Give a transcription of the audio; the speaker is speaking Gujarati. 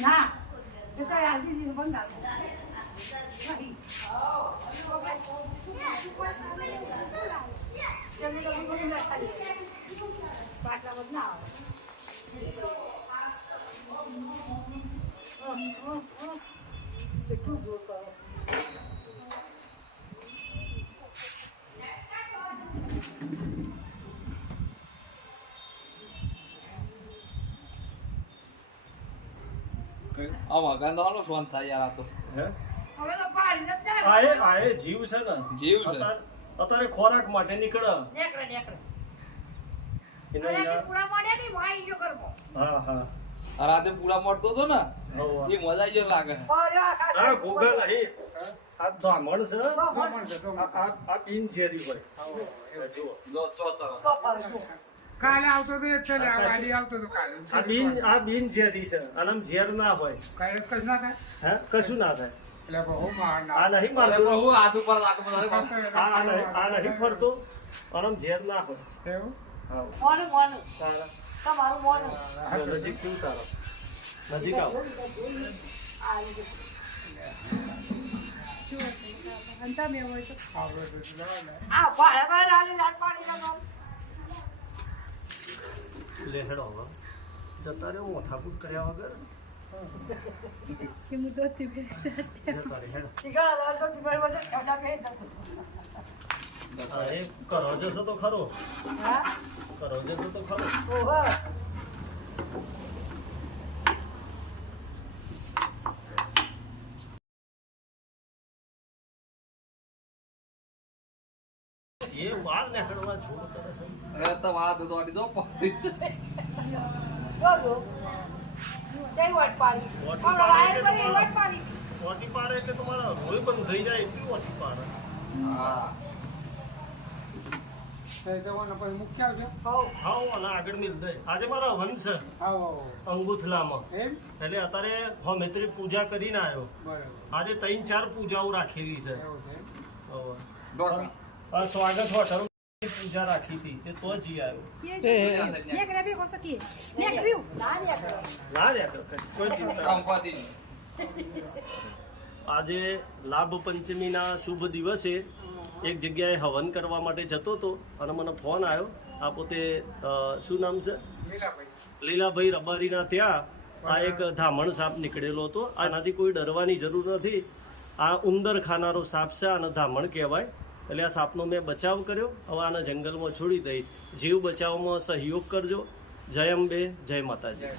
ના એ તો આજી બંધ આવે પાટલા બધ ના આવે કેટલું જોર કરો આમાં ગંધાવાનો ફોન થાય યાર આ તો હે હવે તો પાડી નથી આએ જીવ છે ને જીવ છે અત્યારે ખોરાક માટે નીકળે નેકરે નેકરે એને અરે પૂરા મોડે ની વાઈ જો કરવો હા હા આ રાતે પૂરા મળતો હતો ને હોવા. એ મજા આવી જાય લાગે આ ગોગલ નહીં આ ધામણ છે આ પિન જેરી હોય જુઓ જો ચો ચો કાલે આવતો તો એક છે ગાડી આવતો તો કાલે આ બિન ઝેરી છે અને આમ ઝેર ના હોય કાલે કશ ના થાય હે કશું ના થાય એટલે બહુ માર આ ના નહીં અરે મારતો બહુ હાથ ઉપર રાખો બધા આ નહીં ફરતો અને આમ ઝેર ના હોય એવું હા મોનું મોનું તારા તમારું મોનું જો નજીક તું તારો નજીક આવ આવડે તો લાવ ને આ ભાડે બહાર આલે રાત પાણી ના લે હેડો હવે જતા રહ્યો મોથાપૂટ કર્યા વગર જતા રે હેડો ટીકા દાળ તો ટીકા બધે ખાડા કે અરે કરો જશો તો ખરો હા કરો જશો તો ખરો ઓહો એ વાળ નેકળવા છોડ કરે છે અરે તો વાળા તો આડી દો પડી છે જો જો તે વટ પાડી પણ વાયર પર એ વટ પાડી ઓટી પાડે એટલે તમારા રોય બંધ થઈ જાય એટલી ઓટી પાડે હા તે જવાનો પછી મુખ્ય આવજો હો હાવ અને આગળ મિલ દે આજે મારા વંશ છે આવો આવો અંગુથલામાં એમ એટલે અત્યારે હોમેત્રી પૂજા કરીને આવ્યો બરાબર આજે 3-4 પૂજાઓ રાખેલી છે એવું છે હવે ડોકા આ સ્વાગત હોટલ પૂજા રાખી હતી તે તો જ ઈ આવ્યો ના દે કરો ના રે કોઈ ચિંતા કામ પાતી આજે લાભ પંચમીના શુભ દિવસે એક જગ્યાએ હવન કરવા માટે જતો હતો અને મને ફોન આવ્યો આ પોતે શું નામ છે લીલાભાઈ લીલાભાઈ રબારીના ત્યાં આ એક ધામણ સાપ નીકળેલો હતો આનાથી કોઈ ડરવાની જરૂર નથી આ ઉંદર ખાનારો સાપ છે આને ધામણ કહેવાય એટલે આ સાપનો મેં બચાવ કર્યો હવે આને જંગલમાં છોડી દઈશ જીવ બચાવમાં સહયોગ કરજો જય અંબે જય માતાજી